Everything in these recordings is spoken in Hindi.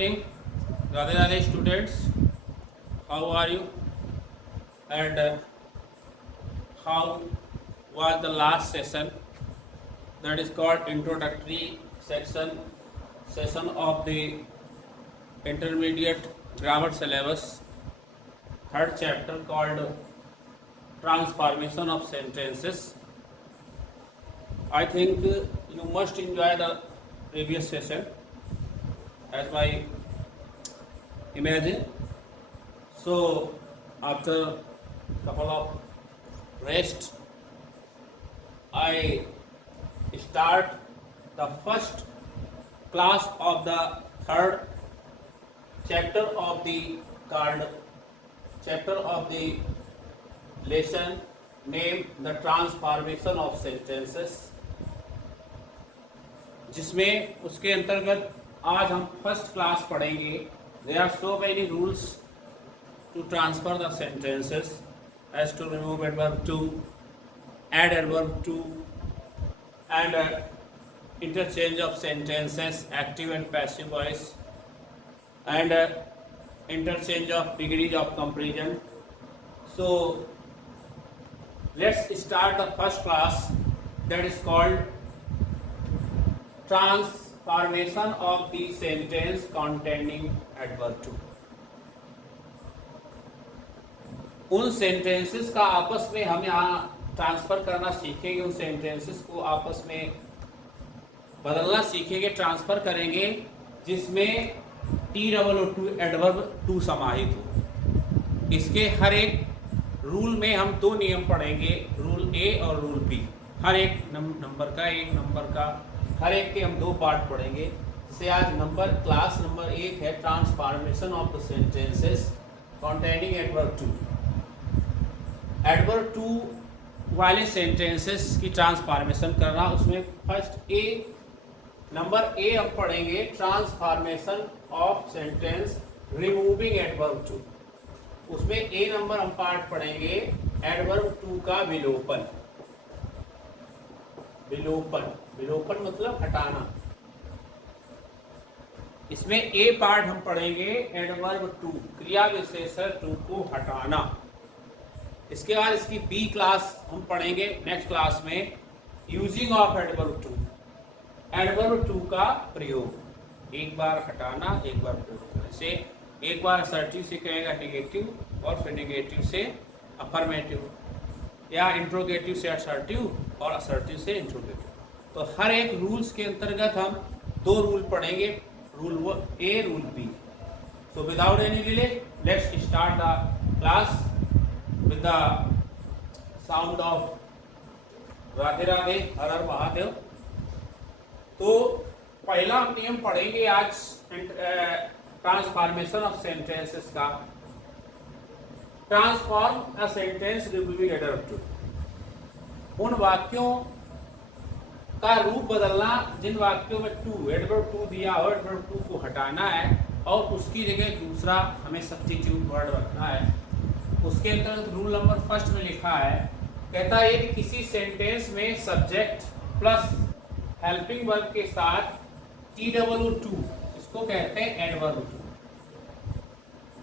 evening, Radhe Radhe students. How are you? And how was the last session? That is called introductory session of the intermediate grammar syllabus. Third chapter called transformation of sentences. I think you must enjoy the previous session as I imagine. So after couple of rest, I start the first class of the third chapter of the lesson named the transformation of sentences, जिसमें उसके अंतर्गत आज हम फर्स्ट क्लास पढ़ेंगे. There are so many rules to transfer the sentences as to remove adverb to, add adverb to, and interchange of sentences, active and passive voice, and interchange of degrees of comparison. So let's start the first class, that is called transformation of the sentence containing adverb to. उन सेंटेंसेस का आपस में हम यहाँ ट्रांसफर करना सीखेंगे, उन सेंटेंसेस को आपस में बदलना सीखेंगे, ट्रांसफर करेंगे, जिसमें TOO एडवर्ब टू समाहित हो. इसके हर एक रूल में हम दो नियम पढ़ेंगे, रूल ए और रूल बी. हर एक नंबर का हर एक के हम दो पार्ट पढ़ेंगे. जैसे आज क्लास नंबर 1 है transformation of the sentences containing adverb too. Adverb too वाले सेंटेंसेस की ट्रांसफॉर्मेशन करना, उसमें फर्स्ट नंबर ए हम पढ़ेंगे transformation of sentence removing adverb too. उसमें ए नंबर हम पार्ट पढ़ेंगे एडवर्ब टू का विलोपन. विलोपन मतलब हटाना. इसमें ए पार्ट हम पढ़ेंगे एडवर्ब टू, क्रिया विशेषण टू को हटाना. इसके बाद इसकी बी क्लास हम पढ़ेंगे नेक्स्ट क्लास में, using of adverb too. Adverb too का प्रयोग, एक बार हटाना एक बार प्रयोग करने से. एक बार असर्टिव से कहेगा निगेटिव और फिर निगेटिव से अफर्मेटिव, या इंट्रोगेटिव से असर्टिव और असर्टिव से इंट्रोगेटिव. तो हर एक रूल्स के अंतर्गत हम दो रूल पढ़ेंगे, rule A rule B. So without any delay let's start the class with the sound of Radhe Radhe Har Har Mahadev. तो पहला हम नियम पढ़ेंगे आज ट्रांसफॉर्मेशन ऑफ सेंटेंसेस का. Transform a sentence removing adverb too. उन वाक्यों का रूप बदलना जिन वाक्यों में टू एडवर्ब टू दिया हो, एडवर्ब टू को हटाना है और उसकी जगह दूसरा हमें सब्स्टिट्यूट वर्ड रखना है. उसके अंतर्गत रूल नंबर फर्स्ट में लिखा है, कहता है कि किसी सेंटेंस में सब्जेक्ट प्लस हेल्पिंग वर्ब के साथ TOO, इसको कहते हैं एडवर्ब टू.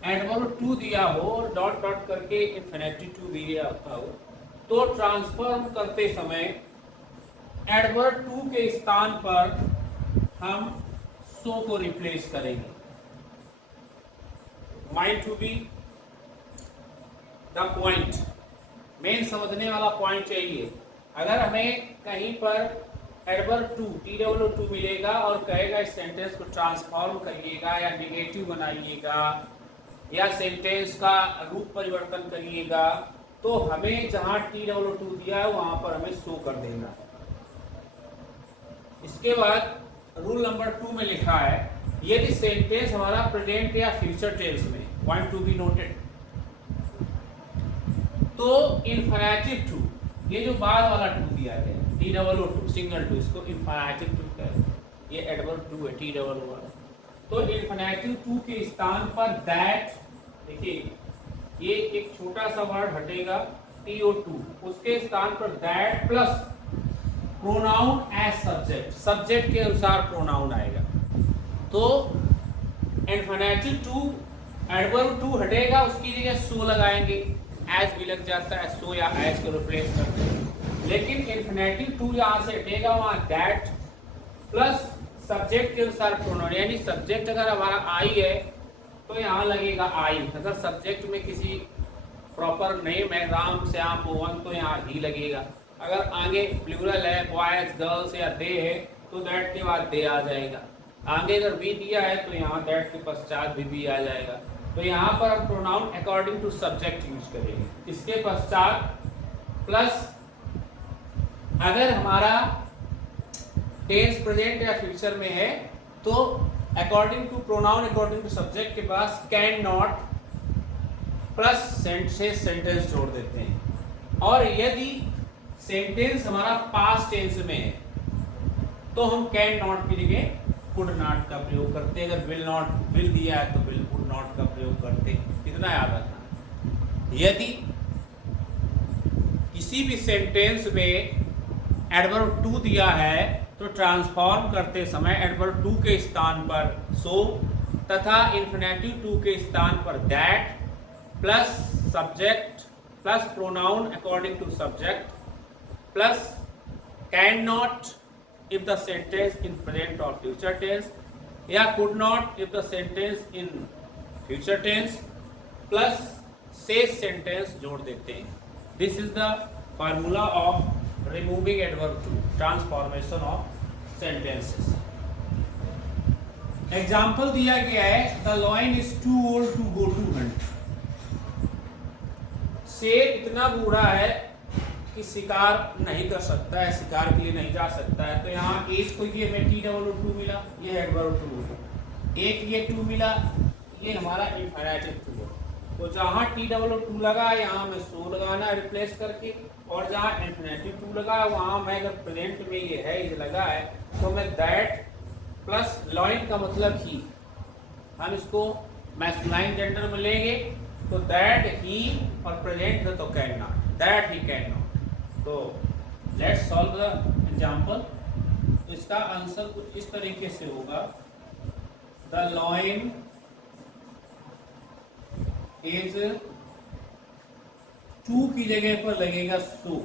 एडवर्ब टू दिया हो और डॉट डॉट करके इन्फिनेटिव टू दिया हो, तो ट्रांसफॉर्म करते समय एडवर्ब टू के स्थान पर हम सो को रिप्लेस करेंगे. Mind to be the point, main समझने वाला पॉइंट चाहिए. अगर हमें कहीं पर एडवर्ब टू TOO मिलेगा और कहेगा इस सेंटेंस को ट्रांसफॉर्म करिएगा या निगेटिव बनाइएगा या सेंटेंस का रूप परिवर्तन करिएगा, तो हमें जहां TOO दिया है वहां पर हमें शो कर देना. इसके बाद रूल नंबर 2 में लिखा है, यदि सेंटेंस हमारा प्रेजेंट या फ्यूचर टेंस में, पॉइंट टू बी नोटेड, तो इन्फिनेटिव टू, ये जो बाद वाला टू दिया गया TOO सिंगल टू, इसको इन्फिनेटिव टू कहते हैं. ये एडवर्ब टू है TOO वाला. तो इन्फिनेटिव टू के स्थान पर दैट, देखिए ये एक छोटा सा वर्ड हटेगा TO2, उसके स्थान पर that plus pronoun as subject, subject के अनुसार प्रोनाउन आएगा. तो इन्फिनेटिव टू एडवर्ब टू हटेगा, उसकी जगह सो लगाएंगे, एज भी लग जाता है, सो या एज को रिप्लेस करते हैं। लेकिन इन्फिनेटिव टू यहाँ से हटेगा, वहाँ दैट प्लस सब्जेक्ट के अनुसार प्रोनाउन, यानी सब्जेक्ट अगर हमारा आई है तो यहाँ लगेगा आई। अगर सब्जेक्ट में किसी प्रॉपर नेम है, राम श्याम मोहन, तो यहाँ ही लगेगा। अगर आगे प्लूरल है, बॉयज गर्ल्स या दे है, तो दैट के बाद दे आ जाएगा। आगे अगर वी दिया है तो यहाँ दैट के पश्चात भी आ जाएगा। तो यहाँ पर हम pronoun according to subject use करेंगे। इसके पश्चात प्लस अगर हमारा टेंस प्रेजेंट या फ्यूचर में है तो according to pronoun according to subject के पास कैन नॉट प्लस सेंटेंस जोड़ देते हैं। और यदि सेंटेंस हमारा पास्ट टेंस में है तो हम कैन नॉट की जगह कुड नॉट का प्रयोग करते हैं। अगर विल नॉट, विल दिया है तो विल कुड नॉट का प्रयोग करते, इतना याद रखना। यदि किसी भी सेंटेंस में एडवर्ब टू दिया है तो ट्रांसफॉर्म करते समय एडवर्ब टू के स्थान पर सो तथा इन्फिनेटिव टू के स्थान पर that plus subject plus pronoun according to subject plus can not if the sentence in present or future tense, या could not if the sentence in future tense, plus says sentence जोड़ देते हैं। This is the formula of removing adverb to transformation of sentences। Example दिया गया है, the lion is too old to go to hunt। शेर इतना बूढ़ा है कि शिकार नहीं कर सकता है, शिकार के लिए नहीं जा सकता है। तो यहाँ एक को ये हमें T-2 मिला, ये एडवर्ब टू। एक ये टू मिला, ये हमारा इन्फिनेटिव टू है। तो जहाँ T-2 लगा यहाँ हमें सो लगाना रिप्लेस करके, और जहाँ इन्फिनेटिव टू लगा वहाँ मैं अगर प्रेजेंट में ये है, ये लगा है, तो मैं दैट प्लस लॉइन का मतलब ही, हम इसको मैस्कुलाइन जेंडर में लेंगे तो दैट ही, और प्रेजेंट में तो can not, that he can not. तो लेट्स सॉल्व द एग्जाम्पल। इसका आंसर कुछ इस तरीके से होगा, द लॉइन इज टू की जगह पर लगेगा सो,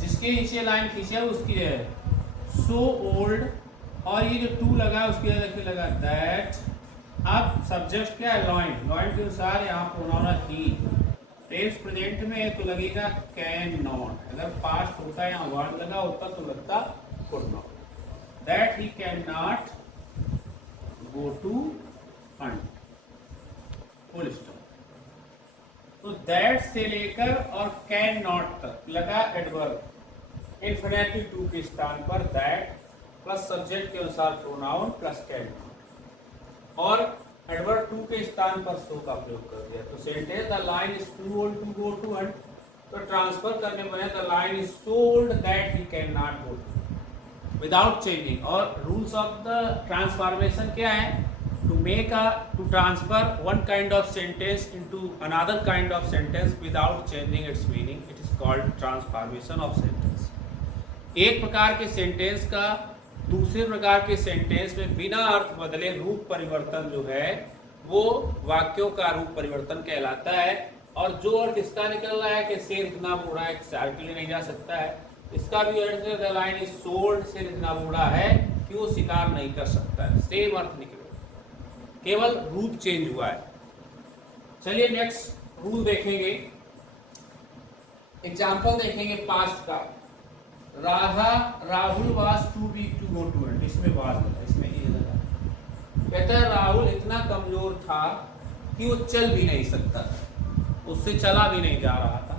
जिसके नीचे लाइन खींचा उसकी है सो ओल्ड, और ये जो टू लगा उसकी जगह लगा दैट। अब सब्जेक्ट क्या है, लॉइन, लॉइन के अनुसार यहाँ प्रोनाउन ही। टेंस प्रेजेंट में है तो लगेगा कैन नॉट, अगर पास्ट होता है यहाँ वर्ड लगा होता तो लगता could not. That he can not go to hunt, full stop. तो दैट से लेकर और कैन नॉट तक लगा एडवर्ब इन्फिनेटिव टू के स्थान पर दैट प्लस सब्जेक्ट के अनुसार प्रोनाउन प्लस कैन नॉट, और एडवर्ब टू के स्थान पर सो का प्रयोग कर दिया। तो sentence the line is too old to go to hunt, तो ट्रांसफर करने बने the line is so old that he can not go to, without changing. और रूल्स ऑफ द ट्रांसफॉर्मेशन क्या है, to transfer one kind of sentence into another kind of sentence without changing its meaning, it is called transformation of sentence. एक प्रकार के सेंटेंस का दूसरे प्रकार के सेंटेंस में बिना अर्थ बदले रूप परिवर्तन जो है वो वाक्यों का रूप परिवर्तन कहलाता है। और जो अर्थ इसका निकल रहा है कि शेर इतना बूढ़ा है शिकार के लिए नहीं जा सकता है, इसका भी अर्थ है द लाइन इज सोल्ड, शेर इतना बूढ़ा है कि वो शिकार नहीं कर सकता है, सेम अर्थ निकले, केवल रूप चेंज हुआ है। चलिए नेक्स्ट रूल देखेंगे, एग्जाम्पल देखेंगे पास्ट का। Rahul was too weak to go to hunt, इसमें वाज लगा, इसमें ये लगा। कहता है राहुल इतना कमजोर था कि वो चल भी नहीं सकता था, उससे चला भी नहीं जा रहा था।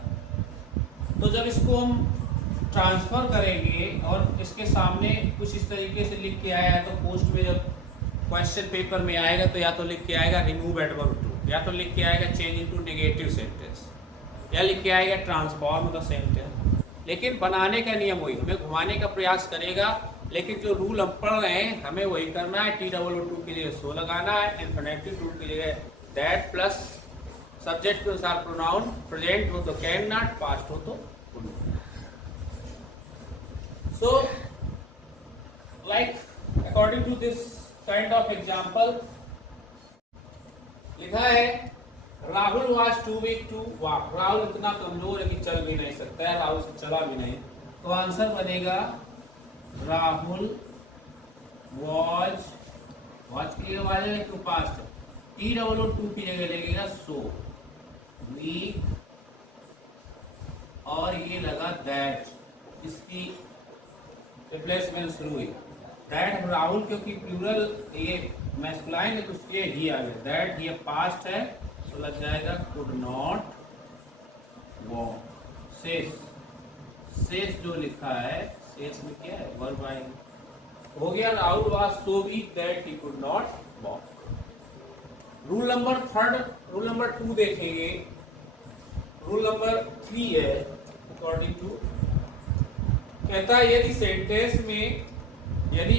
तो जब इसको हम ट्रांसफर करेंगे और इसके सामने कुछ इस तरीके से लिख के आया है, तो पोस्ट में जब क्वेश्चन पेपर में आएगा तो या तो लिख के आएगा रिमूव एडवर्ब टू, या तो लिख के आएगा चेंज इनटू नेगेटिव सेंटेंस, या लिख के आएगा ट्रांसफॉर्म द सेंटेंस। लेकिन बनाने का नियम वही, हमें घुमाने का प्रयास करेगा, लेकिन जो रूल हम पढ़ रहे हैं हमें वही करना है। T-2 की जगह सो लगाना है, इन्फिनेटिव टू की जगह दैट प्लस सब्जेक्ट के अनुसार प्रोनाउन, प्रेजेंट हो तो कैन नॉट, पास्ट हो तो could not. So like according to this kind of example लिखा है Rahul was too weak to walk. Rahul इतना कमजोर है कि चल भी नहीं सकता है, राहुल से चला भी नहीं। तो आंसर बनेगा राहुल वॉज के वाले too past T double O too की जगह लगेगा सो वीक और ये लगा दैट, इसकी रिप्लेसमेंट शुरू हुई दैट। राहुल क्योंकि प्लूरल ये मैस्कुलाइन है तो उसके ही आ गया दैट, ये पास्ट है तो लग जाएगा कुड नॉट वॉक। शेष जो लिखा है शेष में क्या है वर्ब आएगा, हो गया Rahul was so weak that he could not walk. Rule number 2 देखेंगे। रूल नंबर 3 है अकॉर्डिंग टू, कहता है यदि सेंटेंस में यदि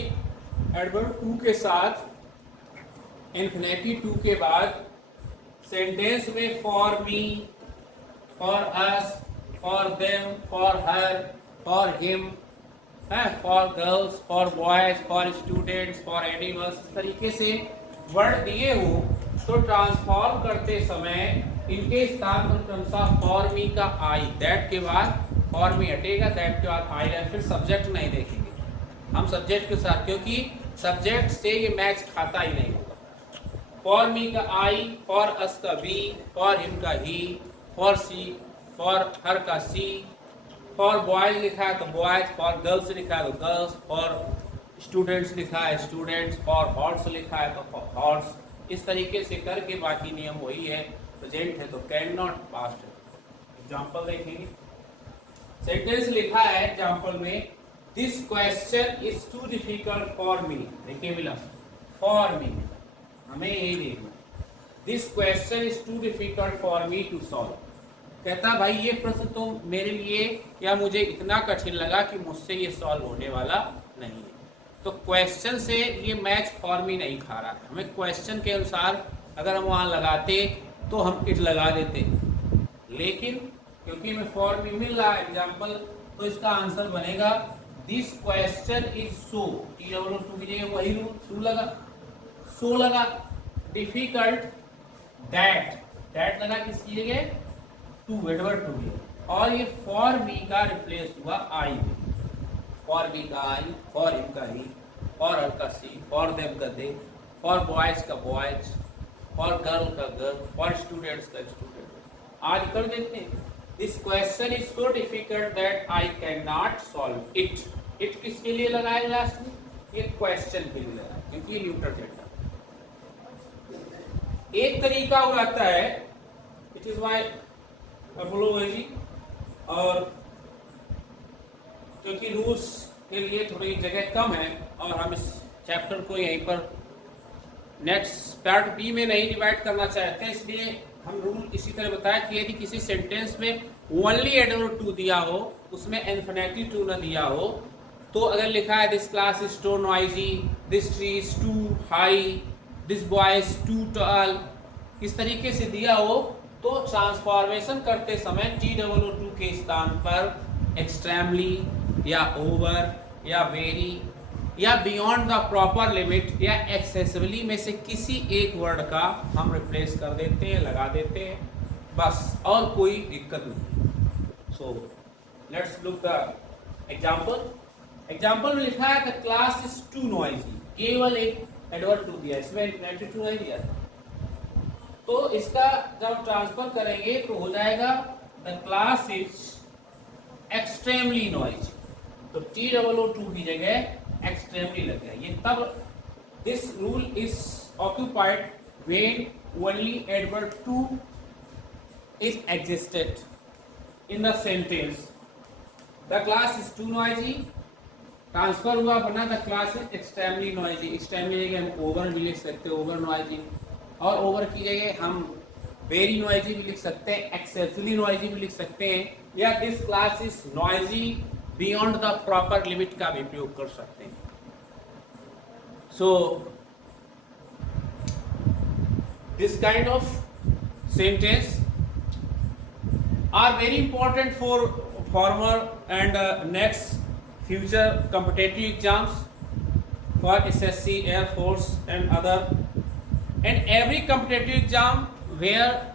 एडवर्ब टू के साथ इन्फिनेटिव टू के बाद सेंटेंस में for me, for us, for them, for her, for him, for girls, for boys, for students, for animals, इस तरीके से वर्ड दिए हो तो ट्रांसफॉर्म करते समय इनके स्थान पर क्रमशः फॉर मी का आई, दैट के बाद फॉर मी हटेगा, दैट के बाद आई है, फिर सब्जेक्ट नहीं देखेंगे हम सब्जेक्ट के साथ, क्योंकि सब्जेक्ट से ये मैच खाता ही नहीं होगा। फॉर मी का आई, फॉर अस का बी, फॉर हिम का ही, फॉर सी, फॉर हर का सी, फॉर बॉयज लिखा है तो बॉयज, फॉर गर्ल्स लिखा है तो गर्ल्स, फॉर स्टूडेंट्स लिखा है स्टूडेंट्स, फॉर हॉर्स लिखा है तो फॉर हॉर्स, इस तरीके से करके बाकी नियम वही है। प्रेजेंट है तो कैन नॉट, पास्ट है। एग्जाम्पल देखेंगे, सेंटेंस लिखा है एग्जाम्पल में this question is too difficult for me, देखिए मिला फॉर मी, हमें यही देखना, this question is too difficult for me to solve. कहता भाई ये प्रश्न तो मेरे लिए या मुझे इतना कठिन लगा कि मुझसे ये सॉल्व होने वाला नहीं है। तो क्वेश्चन से ये मैच फॉर मी नहीं खा रहा है, हमें क्वेश्चन के अनुसार अगर हम वहाँ लगाते तो हम इट लगा देते, लेकिन क्योंकि हमें फॉर मी मिल रहा है एग्जाम्पल, तो इसका आंसर बनेगा this question is so, T double two की जगह वही रूल सो लगा, सो लगा, डिफिकल्ट दैट लगा किसकी जगह टू, एडवर्ब टू की, और ये फॉर मी का रिप्लेस हुआ आई, फॉर मी का आई, फॉर हिम का ही, फॉर हर का सी, फॉर देम का दे, फॉर बॉयज का बॉयज, फॉर गर्ल का गर्ल, फॉर स्टूडेंट्स का स्टूडेंट। आज कर देते हैं this question is so difficult that I can not solve it. It किसके लिए लगाया लास्ट में, ये क्वेश्चन के लिए लगाया क्योंकि ये न्यूट्रल जेंडर। एक तरीका हो जाता है इट इज माई अपोलॉजी, और क्योंकि रूल्स के लिए थोड़ी जगह कम है और हम इस चैप्टर को यहीं पर नेक्स्ट पार्ट बी में नहीं डिवाइड करना चाहते हैं, इसलिए हम रूल इसी तरह बताया कि यदि किसी सेंटेंस में ओनली एडवर्ब टू दिया हो, उसमें इन्फिनेटिव टू न दिया हो, तो अगर लिखा है this class is too noisy, this tree is too high, this boy is too tall, इस तरीके से दिया हो तो ट्रांसफॉर्मेशन करते समय टी डबल ओ टू के स्थान पर एक्सट्रीमली या ओवर या वेरी या बियॉन्ड द प्रॉपर लिमिट या एक्सेसिवली में से किसी एक वर्ड का हम रिप्लेस कर देते हैं, लगा देते हैं, बस, और कोई दिक्कत नहीं। So let's look the example में लिखा है the class is too noisy, केवल एक एडवर्ब टू दिया, इसमें इन्फिनेटिव टू नहीं दिया था, तो इसका जब ट्रांसफर करेंगे तो हो जाएगा the class is extremely noisy, तो टी डबल ओ टू की जगह एक्सट्रीमली लग गया। ये तब this rule is occupied when only adverb too is existed in the sentence. The class is too noisy, transfer हुआ बना the class is extremely noisy, extremely जगह हम ओवर भी लिख सकते हैं, ओवर नॉइजी, और ओवर की जगह हम वेरी नॉइजी भी लिख सकते हैं, एक्सेसिवली नॉइजी भी लिख सकते हैं, या this class is noisy beyond the proper limit का भी प्रयोग कर सकते हैं। So this kind of sentence are very important for former and next future competitive exams. for SSC, Air Force and other, and every competitive exam where